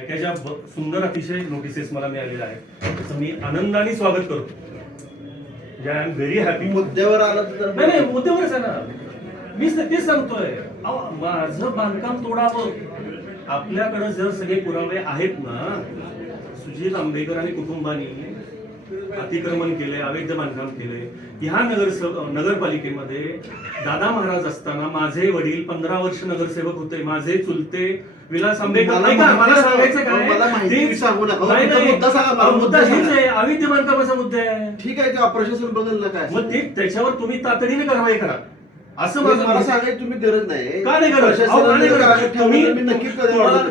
ऐकायच्या सुंदर अतिशय नोटिसेस मला मिळालेल्या आहेत, त्याचं मी आनंदाने स्वागत करतो. I am very happy. मुद्द्यावर आला तर नाही मुद्द्यावरच आहे ना, मी तेच सांगतोय. माझं बांधकाम तोडावं, आपल्याकडे जर सगळे पुरावे आहेत ना, सुजित आंबेकर आणि कुटुंबानी अतिक्रमण केलंय, अवैध बांधकाम केलंय. ह्या नगरपालिकेमध्ये दादा महाराज असताना माझे वडील 15 वर्ष नगरसेवक होते. माझे चुलते विलास आंबेकर. मला सांगायचं काय, मुद्दा हेच आहे, अवैध बांधकामाचा मुद्दा आहे. ठीक आहे, ते प्रशासन बदललं काय, मग ते त्याच्यावर तुम्ही तातडीने कारवाई करा असं मला सांगायची तुम्ही गरज नाही. का नाही करत? नक्कीच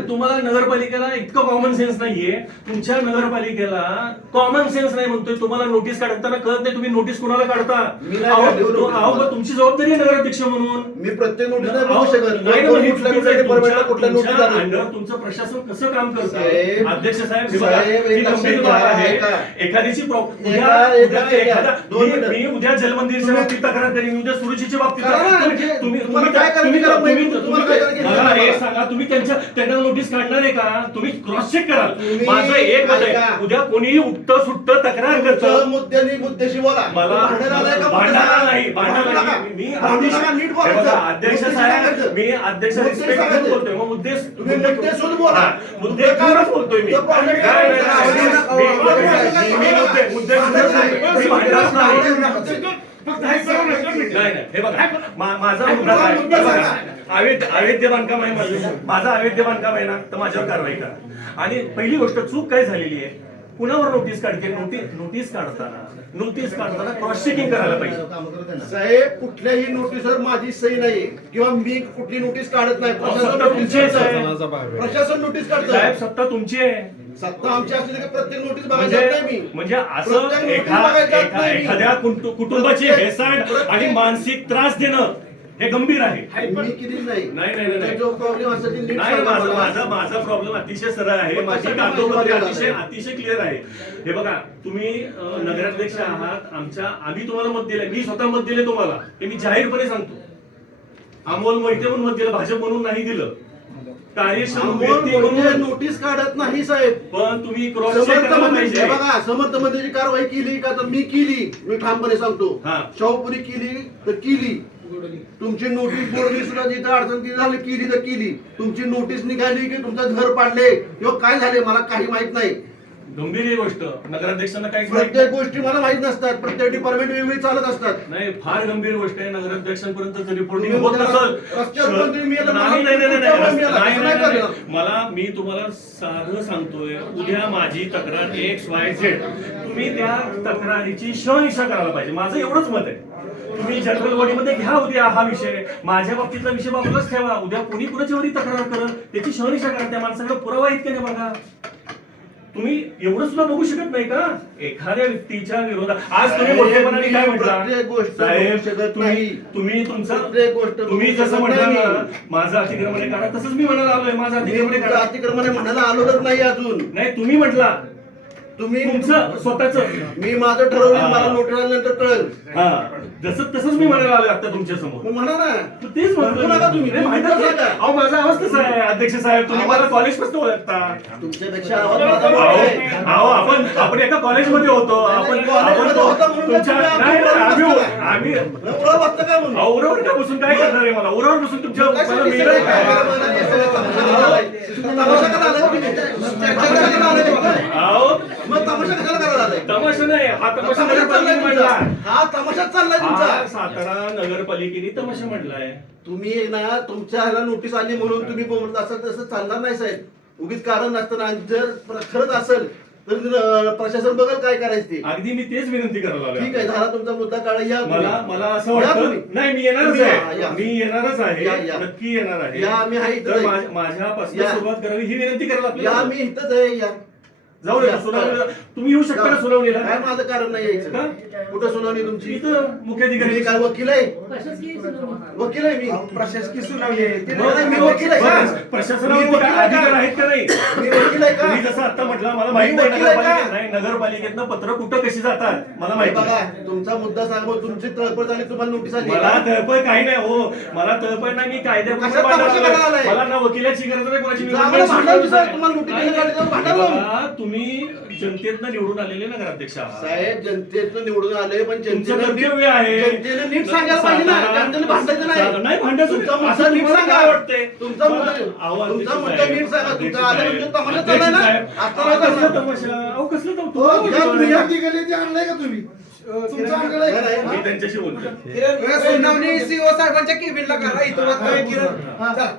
तुम्हाला नगरपालिकेला इतकं कॉमन सेन्स नाहीये. तुमच्या नगरपालिकेला कॉमन सेन्स नाही म्हणतोय. तुम्हाला नोटीस काढताना कळत नाही तुम्ही नोटीस कुणाला काढता. तुमची जबाबदारी आहे नगराध्यक्ष म्हणून. मी प्रत्येक नोटीस नाही बघू शकत. तुमचं प्रशासन कसं काम करतं अध्यक्ष साहेब, एखाद्याची उद्या जलमंदिरच्या बाबतीत तक्रार करीन, उद्या सुरुचीच्या बाबतीत तुम्ही त्यांना नोटीस काढणार आहे का? तुम्ही क्रॉस चेक कराल. माझं एक मत आहे, उद्या कोणीही उक्त सुट्ट तक्रार करतं, मुद्द्याशी बोला. मला भांडणार नाही. मी अध्यक्ष साहेब, मी अध्यक्ष रिस्पेक्ट बोलतोय. मग मुद्दे घेऊनच बोलतोय मी. हे बघा, माझा मुद्दा काय, अवैध बांधकाम आहे, माझा अवैध बांधकाम आहे ना, तर माझ्यावर कारवाई करा. आणि पहिली गोष्ट, चूक काय झालेली आहे, कुणावर नोटीस काढते? नोटीस काढताना क्रॉस चेकिंग करायला पाहिजे. साहेब, कुठल्याही नोटीसवर माझी सही नाही किंवा मी कुठली नोटीस काढत नाही. प्रशासन नोटीस काढतं. साहेब, सत्ता तुमची आहे. सत्ता आमची असली तर प्रत्येक नोटीस बघायची मी. म्हणजे असं एखाद्या कुटुंबाची हेसाड आणि मानसिक त्रास देणं हे गंभीर आहे. मी केली नाही. नाही, जो प्रॉब्लेम असेल ते माझा प्रॉब्लेम अतिशय सरळ आहे. माझी कागदोपत्री अतिशय क्लिअर आहे. हे बघा, तुम्ही नगराध्यक्ष आहात आमच्या, आम्ही तुम्हाला मत दिलंय. मी स्वतः मत दिले तुम्हाला, हे मी जाहीरपणे सांगतो. अमोल मोहिते म्हणून मत दिलं, भाजप म्हणून नाही दिलं. कार्यक्षम व्यक्ती म्हणून नोटीस काढत नाही साहेब. पण तुम्ही क्रॉस चेक करायला पाहिजे. बघा, समर्थ मंत्र्याची कारवाई केली का? तर मी केली. मी ठामपणे सांगतो. शाहूपुरी केली तर केली. तुमची नोटीस बोर्डनी सुद्धा जिथं अडचण झाली केली तर केली. तुमची नोटीस निघाली की तुमचं घर पाडले किंवा काय झाले मला काही माहित नाही. गंभीर ही गोष्ट, नगराध्यक्षांना काही प्रत्येक गोष्टी मला माहित नसतात. प्रत्येक डिपार्टमेंट वेगवेगळी चालत असतात. नाही, फार गंभीर गोष्ट आहे. नगराध्यक्षांपर्यंत रिपोर्टिंग होत मला, मी तुम्हाला साधं सांगतोय, उद्या माझी तक्रार XYZ, तुम्ही त्या तक्रारीची शहनिशा करायला पाहिजे. माझं एवढंच मत आहे. तुम्ही जनरल बॉडीमध्ये घ्या उद्या हा विषय, माझ्या बाबतीतला विषय बाजूलाच ठेवा. उद्या कोणी कुणाच्या वरी तक्रार करत त्याची शहनिशा करा. त्या माणसाकडे पुरावा इतके नाही बघा. तुम्ही एवढं सुद्धा बघू शकत नाही का एखाद्या व्यक्तीच्या विरोधात? आज तुम्ही मोठेपणाने काय म्हटलं साहेब, तुम्ही जसं म्हटलं ना, माझं अतिक्रमण काढा, तसंच मी म्हणायला आलोय. माझं अतिक्रमण म्हणायला आलोच नाही अजून. नाही, तुम्ही म्हटला, तुम्ही तुमचं स्वतःच. मी माझं ठरवलं, मला नोटीस आल्यानंतर कळेल. तसंच मी म्हणायला आलोय आता तुमच्या समोर. म्हणा ना, तेच म्हणतो नका तुम्ही. अहो, माझा आवाज कसा आहे अध्यक्ष साहेब? तुम्ही मला कॉलेज पासून ओळखता. तुमच्यापेक्षा आपण एका कॉलेजमध्ये होतो. आम्ही उरावर का बसून काय करणार आहे? मला उरावर बसून तुमच्या तमाशा नाही हा. तमाशा हा तमाशा चाललाय तुमचा. सातारा नगरपालिकेने तमाशा म्हटलाय. तुम्ही ना, तुमच्या ह्याला नोटीस आली म्हणून तुम्ही बोलत असाल तसं चालणार नाही साहेब. उगीच कारण नसताना. जर खरंच असेल तर प्रशासन बघेल काय करायचं ते. अगदी मी तेच विनंती करायला लागलो. ठीक आहे, झाला तुमचा मुद्दा काढा. या मला असं वाटतं. नाही, मी येणारच आहे. मी येणारच आहे, नक्की येणार आहे. या, मी आहे इथं. माझ्यापासून सुरुवात करावी ही विनंती करायला लागली. या, मी इथंच आहे. या, जाऊ नये. तुम्ही येऊ शकता का सुनावणीला? काय माझं कारण नाही यायचं. कुठं सुनावणी तुमची? इथं मुख्याधिकारी. काय वकील आहे? वकील आहे मी. प्रशासकीय सुनावणी आहे. मी वकील आहे. प्रशासनावर अधिकार आहेत का नाही? मी वकील आहे का? तुम्ही जसं आता म्हटलं मला माहित नाही वकील आहे का? नगरपालिकेतनं पत्र कुठं कशी जातात मला माहित बघा नाही. तुमचा मुद्दा सांगा मग तुमची तळपड झाली तुम्हाला नोटीस आली मला तळपळ काही नाही हो, मला तळपळ नाही, मी कायद्याप्रमाणे कशात तमाशा भांडायला करायला आलोय. आलाय? मला ना वकिलाची गरज नाही, कोणाची जाऊन भांडायला सर, तुम्हाला नोटीस नाही, दिली गाडी, भांडा मग. बघा, तुम्ही जनतेतनं निवडून आलेले नगराध्यक्ष आहात. साहेब जनतेतनं निवडून आले पण तुमचं जनतेनं कर्तव्य आहे. जनतेनं नीट सांगायला पाहिजे ना जनतेनं भांडायचं नाही भांडायचं तुमचा नाही. मुद्दा असं नीट तुम्हाला सांगा काय वाटतंय? तुमचा मुद्दा आवाज तुमचा अध्यक्ष मुद्दा साहेब, नीट सांगा अध्यक्ष तुमचा आलं साहेब, म्हणजे तमाशा अध्यक्ष चाललाय ना साहेब, आता कसलं तमाशा? अहो, कसलं हो, तमाशा? या तुम्ही या. आणलंय का तुम्ही तुमचं आणलंय का? नाही, मी त्यांच्याशी बोलतो. सुनावणी सीओ साहेबांच्या केबिनला करा इथं मत करा, किरण. हा. चला.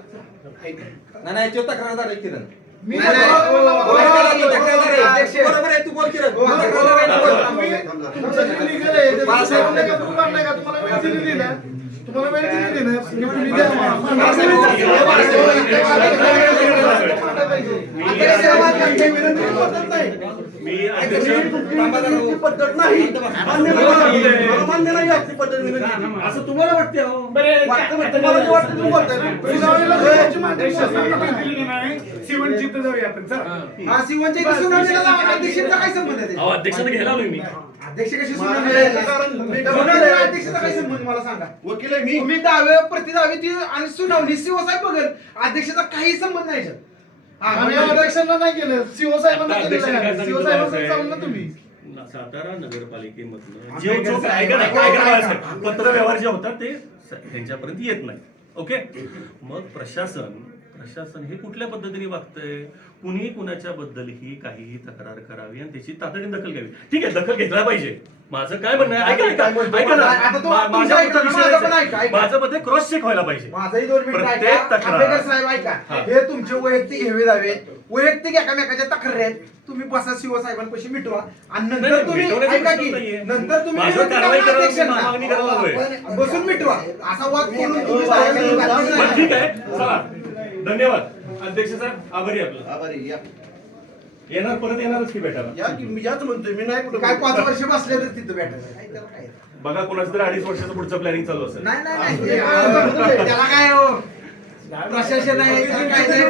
नाही याच्यावर तक्रारदार आहे किरण. मी नाही, नाही. तक्रारदार आहे, तक्रारदार आहे. अध्यक्ष बरोबर आहे, तू बोल किरण. तक्रारदार आहे, बोल. तुमचं जे legal आहे, ते तुम्ही सांगताय का, तुम्ही मांडताय का? तुम्हाला वेळ दिलेली ना? तुम्हाला वेळ दिलेली ना? तुम्ही द्या मला. मी अध्यक्ष तुमची पद्धत नाही मान्य नाही मला मान्य नाही आपली पद्धत विनंती. असं तुम्हाला वाटते अहो? वाटतं बरं, तुम्हाला जे वाटतं तुम्ही बोलताय ना. सुनावणीला जायची मागणी शासनाने दिलेली नाही. शिवण चित्त जाऊया आपण चला. हा, सीओच्या इथं सुनावणीला जावा. अध्यक्षांचा काय संबंध आहे अहो, अध्यक्षाने घ्यायला आलोय मी. अध्यक्ष कशी मला सुनावणी याचं कारण मी काय वकील सुनावणीला आहे. अध्यक्षाचा काय संबंध मला सांगा. वकील आहे मी तुम्ही दावे प्रतिदावे ती आणि सुनावणी सीओ साहेब बघेल अध्यक्षाचा काही संबंध नाही याच्यात. हा, आम्ही अध्यक्षांना नाही केलं सीओ साहेबांना आता केलेलं अध्यक्षाने काय आहे. सीओ सांगितलं साहेबांना साहेब? चालू ना तुम्ही. सातारा नगरपालिकेमधनं जे जो ऐका ना, साहेब, पत्र व्यवहार जे होतात ते त्यांच्यापर्यंत येत नाही. ओके, मग प्रशासन हे कुठल्या पद्धतीने वागतंय? कुणी कुणाच्या बद्दलही काहीही तक्रार करावी आणि त्याची तातडीने दखल घ्यावी. ठीक आहे, दखल घेतला पाहिजे. माझं काय म्हणणं आहे, ऐका ना, आता तो माझ्या तुमचं ऐका ना, विषय माझं पण आहे. ऐका, ऐका. माझं मध्ये क्रॉस चेक व्हायला पाहिजे. माझाही 2 मिनिटं प्रत्येक ऐका. तक्रार- आंबेडकर साहेब ऐका. हा. हे तुमचे वैयक्तिक हेवे दावे वैयक्तिक एकामेकाच्या तक्रारी आहेत. तुम्ही बसा सीओ साहेबांपाशी मिटवा आणि नाही, नंतर तुम्ही मिटवण्याचा ऐका प्रश्न की नाहीये. नंतर तुम्ही माझं विनंती कारवाई करा करा, अध्यक्षांना. मागणी करायला हवंय. आपण बसून मिटवा असा वाद करून तुम्ही हो, बरं, ठीक आहे, चला, धन्यवाद अध्यक्ष साहेब, आभारी आहे आपलं. आभारी या येणार, परत येणारच की भेटायला. या की मी याच म्हणतोय मी नाही कुठं काय 5 वर्ष बसले तर तिथं भेटायचं काय त्याला काय बघा, कोणाचं तरी 2.5 वर्षाचं पुढचं प्लॅनिंग चालू असेल. नाही त्याला काय हो प्रशासन आहे त्याला काय नाही